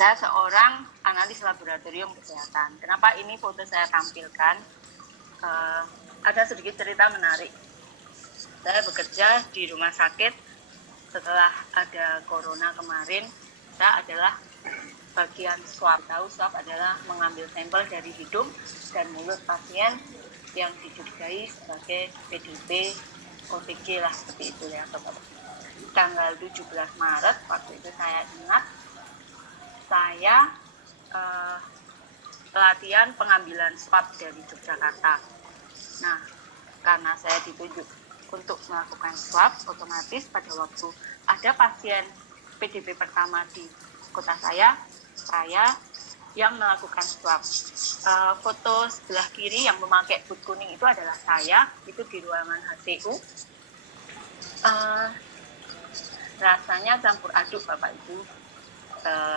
Saya seorang analis laboratorium kesehatan. Kenapa ini foto saya tampilkan? Ada sedikit cerita menarik. Saya bekerja di rumah sakit setelah ada corona kemarin. Saya adalah bagian swab. Tahu swab adalah mengambil sampel dari hidung dan mulut pasien yang dicurigai sebagai PDP, OTG lah, seperti itu ya. Tanggal 17 Maret, waktu itu saya ingat, saya pelatihan pengambilan swab dari Yogyakarta. Nah, karena saya ditunjuk untuk melakukan swab, otomatis pada waktu ada pasien PDP pertama di kota saya yang melakukan swab. Foto sebelah kiri yang memakai boot kuning itu adalah saya, itu di ruangan HCU. Rasanya campur aduk Bapak Ibu,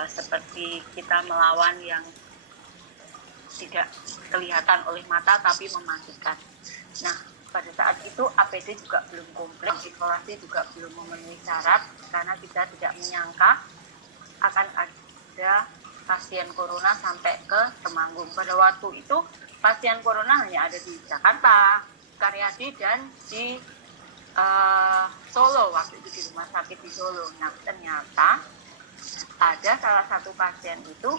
seperti kita melawan yang tidak kelihatan oleh mata tapi mematikan. Nah, pada saat itu APD juga belum komplit, isolasi juga belum memenuhi syarat karena kita tidak menyangka akan ada pasien corona sampai ke Temanggung. Pada waktu itu pasien corona hanya ada di Jakarta, Karyadi, dan di Solo, waktu itu di rumah sakit di Solo. Nah, ternyata ada salah satu pasien itu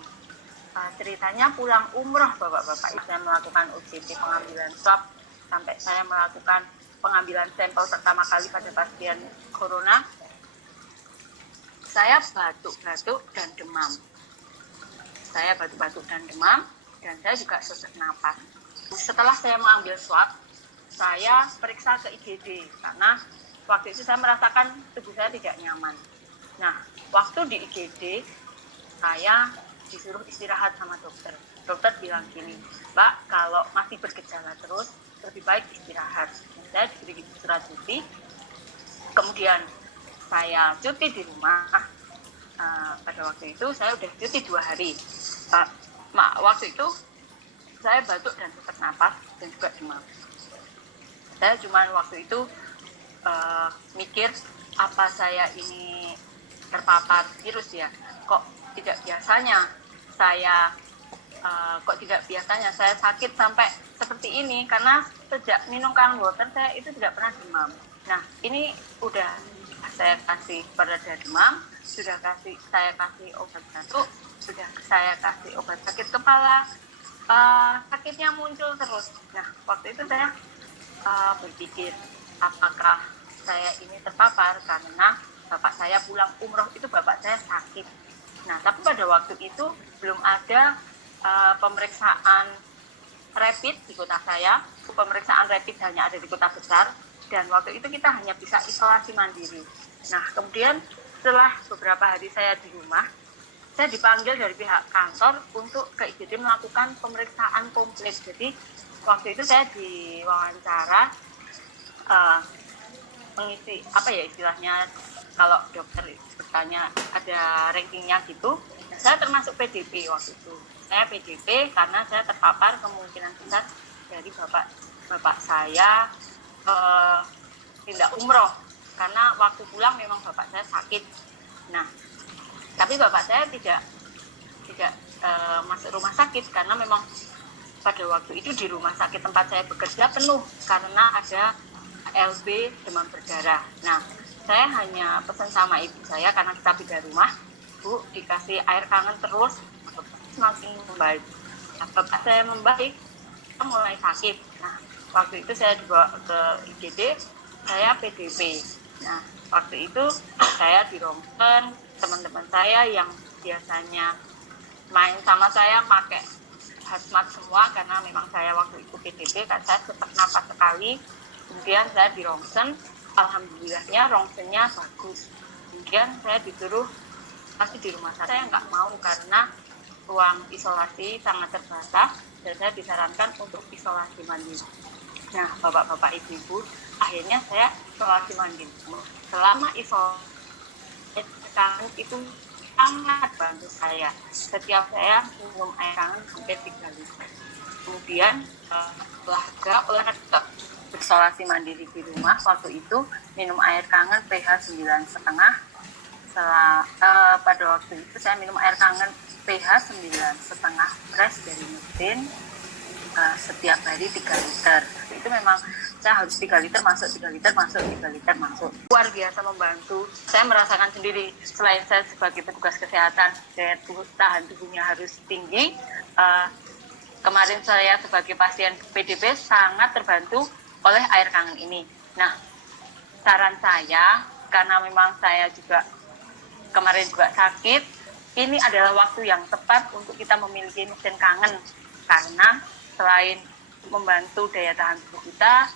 ceritanya pulang umroh Bapak-Bapak. Saya melakukan UGT pengambilan swab sampai saya melakukan pengambilan sampel pertama kali pada pasien corona. Saya batuk-batuk dan demam. Saya batuk-batuk dan demam, dan saya juga sesak napas. Setelah saya mengambil swab, saya periksa ke IGD karena waktu itu saya merasakan tubuh saya tidak nyaman. Nah, waktu di IGD, saya disuruh istirahat sama dokter. Dokter bilang gini, Mbak, kalau masih bergejala terus, lebih baik istirahat. Saya diberi surat cuti, kemudian saya cuti di rumah. Pada waktu itu saya udah cuti 2 hari. Waktu itu saya batuk dan sesak napas dan juga demam. Saya cuma waktu itu mikir, apa saya ini terpapar virus ya? Kok tidak biasanya saya sakit sampai seperti ini, karena sejak minum Calm Water saya itu tidak pernah demam. Nah, ini udah saya kasih pereda demam, sudah saya kasih obat batuk, sudah saya kasih obat sakit kepala, sakitnya muncul terus. Nah, waktu itu saya berpikir, apakah saya ini terpapar karena bapak saya pulang umroh itu bapak saya sakit. Nah, tapi pada waktu itu belum ada pemeriksaan rapid di kota saya. Pemeriksaan rapid hanya ada di kota besar, dan waktu itu kita hanya bisa isolasi mandiri. Nah, kemudian setelah beberapa hari saya di rumah, saya dipanggil dari pihak kantor untuk ke IGD melakukan pemeriksaan komplit. Jadi waktu itu saya diwawancara, mengisi apa ya istilahnya, kalau dokter bertanya ada rankingnya gitu. Nah, saya termasuk PDP waktu itu. Saya PDP karena saya terpapar kemungkinan besar dari bapak saya tidak umroh, karena waktu pulang memang bapak saya sakit. Nah, tapi bapak saya tidak masuk rumah sakit karena memang pada waktu itu di rumah sakit tempat saya bekerja penuh karena ada LB demam berdarah. Nah, saya hanya pesan sama ibu saya karena kita beda rumah, Bu, dikasih air kangen terus, semakin membaik. Nah, bapak saya membaik, saya mulai sakit. Nah, waktu itu saya dibawa ke IGD, saya PDP. Nah, waktu itu saya dirongsen, teman-teman saya yang biasanya main sama saya pakai hazmat semua karena memang saya waktu itu PDP, kan saya sesak napas sekali. Kemudian saya dirongsen, alhamdulillahnya rongsennya bagus. Kemudian saya disuruh masih di rumah saya nggak mau karena ruang isolasi sangat terbatas dan saya disarankan untuk isolasi mandiri. Nah, bapak-bapak, ibu-ibu, akhirnya saya isolasi mandiri. Selama isolasi kangen itu sangat bantu saya. Setiap saya minum air kangen hampir 3 liter. Kemudian olahraga isolasi mandiri di rumah, waktu itu minum air kangen pH 9,5. Pada waktu itu saya minum air kangen pH 9,5 fresh dari mesin setiap hari 3 liter. Itu memang saya harus 3 liter masuk, 3 liter masuk, 3 liter masuk. Luar biasa membantu. Saya merasakan sendiri, selain saya sebagai petugas kesehatan, daya tahan tubuhnya harus tinggi. Kemarin saya sebagai pasien PDP sangat terbantu oleh air kangen ini. Nah, saran saya, karena memang saya juga kemarin juga sakit, ini adalah waktu yang tepat untuk kita memiliki mesin kangen. Karena selain membantu daya tahan tubuh kita,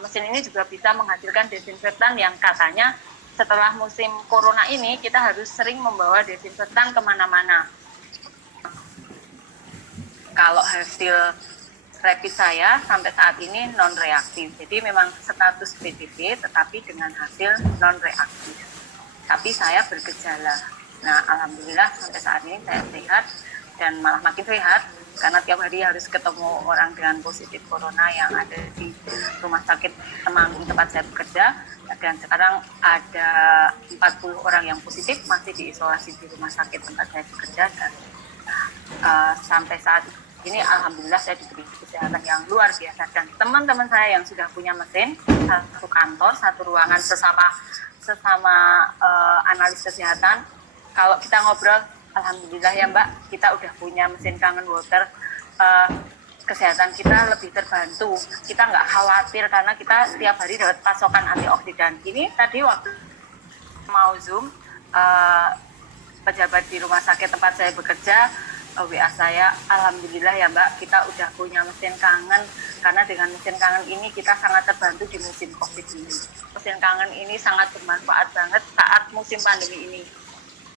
mesin ini juga bisa menghasilkan desinfektan yang katanya setelah musim corona ini kita harus sering membawa desinfektan kemana-mana. Kalau hasil rapid saya sampai saat ini non-reaktif, jadi memang status PDP tetapi dengan hasil non-reaktif. Tapi saya bergejala. Nah, alhamdulillah sampai saat ini saya sehat dan malah makin sehat karena tiap hari harus ketemu orang dengan positif corona yang ada di rumah sakit Temanggung tempat saya bekerja, dan sekarang ada 40 orang yang positif masih diisolasi di rumah sakit tempat saya bekerja, dan sampai saat ini alhamdulillah saya diberi kesehatan yang luar biasa. Dan teman-teman saya yang sudah punya mesin, satu kantor, satu ruangan sesama analis kesehatan, kalau kita ngobrol, alhamdulillah ya Mbak, kita udah punya mesin kangen water, kesehatan kita lebih terbantu. Kita nggak khawatir karena kita setiap hari dapat pasokan antioksidan. Ini tadi waktu mau Zoom, pejabat di rumah sakit tempat saya bekerja, WA saya, alhamdulillah ya Mbak, kita udah punya mesin kangen, karena dengan mesin kangen ini kita sangat terbantu di musim COVID ini. Mesin kangen ini sangat bermanfaat banget saat musim pandemi ini.